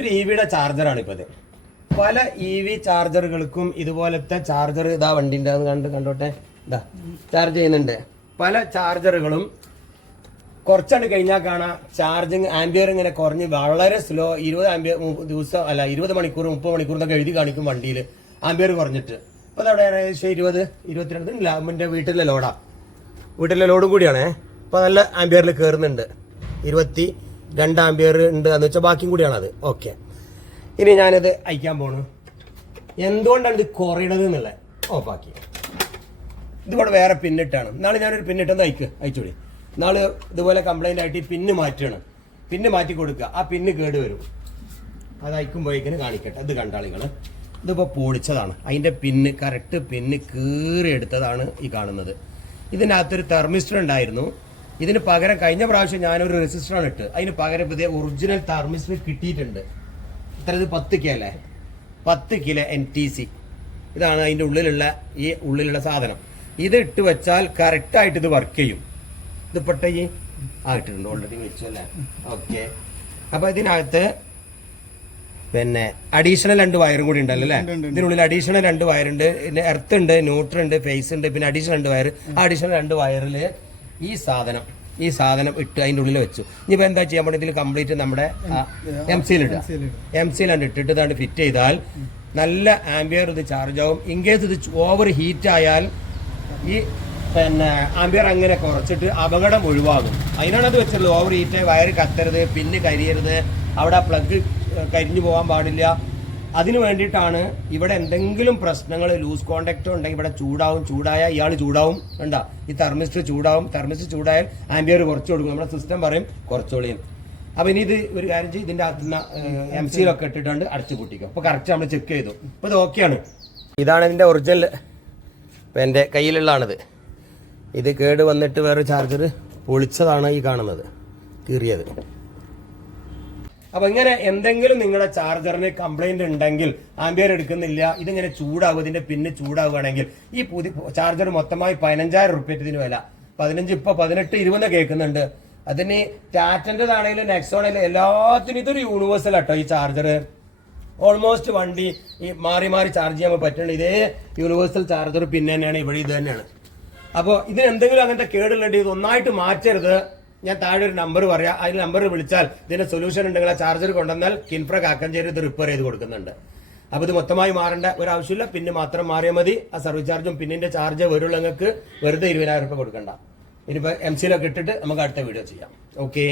ഒരു ഇ വിയുടെ ചാർജറാണ് ഇപ്പോൾ ഇത് പല ഇ വി ചാർജറുകൾക്കും ഇതുപോലത്തെ ചാർജർ ഇതാ വണ്ടിന്റെ കണ്ട് കണ്ടോട്ടെ? ഇതാ ചാർജ് ചെയ്യുന്നുണ്ട്. പല ചാർജറുകളും കുറച്ചാണ് കഴിഞ്ഞാൽ കാണാം ചാർജിങ് ആംബിയർ ഇങ്ങനെ കുറഞ്ഞ് വളരെ സ്ലോ ഇരുപത് ആംബിയർ ദിവസം അല്ല ഇരുപത് മണിക്കൂർ മുപ്പത് മണിക്കൂർ എന്നൊക്കെ എഴുതി കാണിക്കും വണ്ടിയിൽ ആംബിയർ കുറഞ്ഞിട്ട്. അപ്പോൾ അതവിടെ ഏകദേശം ഇരുപത് ഇരുപത്തിരണ്ട് ഇല്ല എന്റെ വീട്ടിലെ ലോഡാണ് വീട്ടിലെ ലോഡും കൂടിയാണേ. അപ്പോൾ നല്ല ആംബിയറിൽ കയറുന്നുണ്ട് ഇരുപത്തി രണ്ട് ആംബിയർ ഉണ്ട് എന്ന് വെച്ചാൽ ബാക്കിയും കൂടിയാണ് അത് ഓക്കെ. ഇനി ഞാനിത് അയക്കാൻ പോണു. എന്തുകൊണ്ടാണ് ഇത് കുറയണത് എന്നുള്ളത്? ഓഫാക്കി ഇതിവിടെ വേറെ പിന്നിട്ടാണ്. നാളെ ഞാനൊരു പിന്നിട്ടെന്ന് അയക്ക്? അയച്ചുകൂടി നാളെ ഇതുപോലെ കംപ്ലൈന്റ് ആയിട്ട് പിന്ന് മാറ്റണം. പിന്ന് മാറ്റി കൊടുക്കുക. ആ പിന്ന് കേട് വരും. അത് അയക്കുമ്പോഴേക്കിന് കാണിക്കട്ടെ. ഇത് കണ്ടാളികൾ ഇതിപ്പോൾ പൊടിച്ചതാണ്. അതിന്റെ പിന്ന് കറക്റ്റ് പിന്ന് കീറി എടുത്തതാണ് ഈ കാണുന്നത്. ഇതിനകത്തൊരു തെർമിസ്റ്റർ ഉണ്ടായിരുന്നു. ഇതിന് പകരം കഴിഞ്ഞ പ്രാവശ്യം ഞാനൊരു റെസിസ്റ്ററാണ് ഇട്ട്. അതിന് പകരം പുതിയ ഒറിജിനൽ തെർമിസ്റ്റർ കിട്ടിയിട്ടുണ്ട്. ഇത്ര ഇത് പത്ത് കിലോ അല്ലേ? പത്ത് കിലോ എൻ ടി സി ഇതാണ് അതിന്റെ ഉള്ളിലുള്ള ഈ ഉള്ളിലുള്ള സാധനം. ഇത് ഇട്ട് വെച്ചാൽ കറക്റ്റായിട്ട് ഇത് വർക്ക് ചെയ്യും. ഇത് പെട്ട ഈ ആ ഇട്ടിട്ടുണ്ട്. ഓൾറെഡി വെച്ചു അല്ലേ? ഓക്കെ അപ്പൊ ഇതിനകത്ത് പിന്നെ അഡീഷണൽ രണ്ട് വയറും കൂടി ഉണ്ടല്ലോ അല്ലേ? ഇതിനുള്ളിൽ അഡീഷണൽ രണ്ട് വയറുണ്ട് പിന്നെ എർത്ത് ഉണ്ട് ന്യൂട്രൽ ഉണ്ട് ഫേസ് ഉണ്ട്. പിന്നെ അഡീഷണൽ രണ്ട് വയർ ആ അഡീഷണൽ രണ്ട് വയറിൽ ഈ സാധനം ഈ സാധനം ഇട്ട് അതിന്റെ ഉള്ളിൽ വെച്ചു. ഇനിയിപ്പോൾ എന്താ ചെയ്യാൻ പറ്റും ഇതിൽ കംപ്ലീറ്റ് നമ്മുടെ എം സിയിൽ ഇടുക എം സിയിലാണ് ഇട്ടിട്ട് ഇതാണ്ട് ഫിറ്റ് ചെയ്താൽ നല്ല ആംബിയർ ഇത് ചാർജ് ആവും. ഇൻ കേസ് ഇത് ഓവർ ഹീറ്റ് ആയാൽ ഈ പിന്നെ ആംബിയർ അങ്ങനെ കുറച്ചിട്ട് അപകടം ഒഴിവാകും. അതിനാണ് അത് വെച്ചുള്ളത് ഓവർ ഹീറ്റ് വയർ കത്തരുത് പിന്നെ കരിയരുത്. അവിടെ പ്ലഗ് കരിഞ്ഞു പോകാൻ പാടില്ല. അതിനു വേണ്ടിയിട്ടാണ് ഇവിടെ എന്തെങ്കിലും പ്രശ്നങ്ങൾ ലൂസ് കോണ്ടാക്റ്റ് ഉണ്ടെങ്കിൽ ഇവിടെ ചൂടാവും. ചൂടായ ഇയാൾ ചൂടാവും. വേണ്ട ഈ തെർമിസ്റ്റർ ചൂടാവും. തെർമിസ്റ്റർ ചൂടായാൽ ആംബിയർ കുറച്ച് കൊടുക്കും. നമ്മുടെ സിസ്റ്റം പറയും കുറച്ചോളിയും. അപ്പൊ ഇനി ഇത് ഒരു കാര്യം ചെയ്യും. ഇതിന്റെ അകത്തുനിന്ന് എം സിയിലൊക്കെ ഇട്ടിട്ടുണ്ട്. അടച്ചു പൊട്ടിക്കും. അപ്പൊ കറക്റ്റ് നമ്മൾ ചെക്ക് ചെയ്തു. ഇപ്പൊ ഇത് ഓക്കെയാണ് ഇതാണ് ഇതിന്റെ ഒറിജിനൽ ഇപ്പം എന്റെ കയ്യിലുള്ളതാണിത്. ഇത് കേട് വന്നിട്ട് വേറെ ചാർജർ പൊളിച്ചതാണ് ഈ കാണുന്നത് കീറിയത്. അപ്പൊ ഇങ്ങനെ എന്തെങ്കിലും നിങ്ങളുടെ ചാർജറിന് കംപ്ലൈന്റ് ഉണ്ടെങ്കിൽ ആംബിയർ എടുക്കുന്നില്ല ഇതിങ്ങനെ ചൂടാവും ഇതിന്റെ പിന്നെ ചൂടാവുകയാണെങ്കിൽ ഈ പുതിയ ചാർജർ മൊത്തമായി പതിനഞ്ചായിരം റുപ്യത്തിന് വില. പതിനഞ്ച് ഇപ്പൊ പതിനെട്ട് ഇരുപത് കേൾക്കുന്നുണ്ട്. അതിന് ടാറ്റന്റെതാണെങ്കിലും നെക്സോണെങ്കിലും എല്ലാത്തിനും ഇതൊരു യൂണിവേഴ്സൽ ആട്ടോ ഈ ചാർജർ ഓൾമോസ്റ്റ് വണ്ടി ഈ മാറി മാറി ചാർജ് ചെയ്യാൻ പറ്റുന്നുണ്ട് ഇതേ യൂണിവേഴ്സൽ ചാർജർ പിന്നെ തന്നെയാണ് ഇവിടെ ഇത് തന്നെയാണ്. അപ്പോൾ ഇതിന് എന്തെങ്കിലും അങ്ങനത്തെ കേടുള്ളത് ഇത് ഒന്നായിട്ട് മാറ്റരുത്. ഞാൻ താഴെ ഒരു നമ്പർ പറയാം. അതിൽ നമ്പർ വിളിച്ചാൽ ഇതിന്റെ സൊല്യൂഷൻ ഉണ്ടെങ്കിൽ ആ ചാർജർ കൊണ്ടുവന്നാൽ കിൻഫ്ര കാക്കഞ്ചേരി ഇത് റിപ്പയർ ചെയ്ത് കൊടുക്കുന്നുണ്ട്. അപ്പോൾ ഇത് മൊത്തമായി മാറേണ്ട ഒരാവശ്യമില്ല. പിന്നെ മാത്രം മാറിയാൽ മതി. ആ സർവീസ് ചാർജും പിന്നിന്റെ ചാർജ് വരുള്ള നിങ്ങൾക്ക്. വെറുതെ ഇരുപതിനായിരം രൂപ കൊടുക്കണ്ട. ഇനിയിപ്പോൾ എം സിയിലൊക്കെ ഇട്ടിട്ട് നമുക്ക് അടുത്ത വീഡിയോ ചെയ്യാം. ഓക്കെ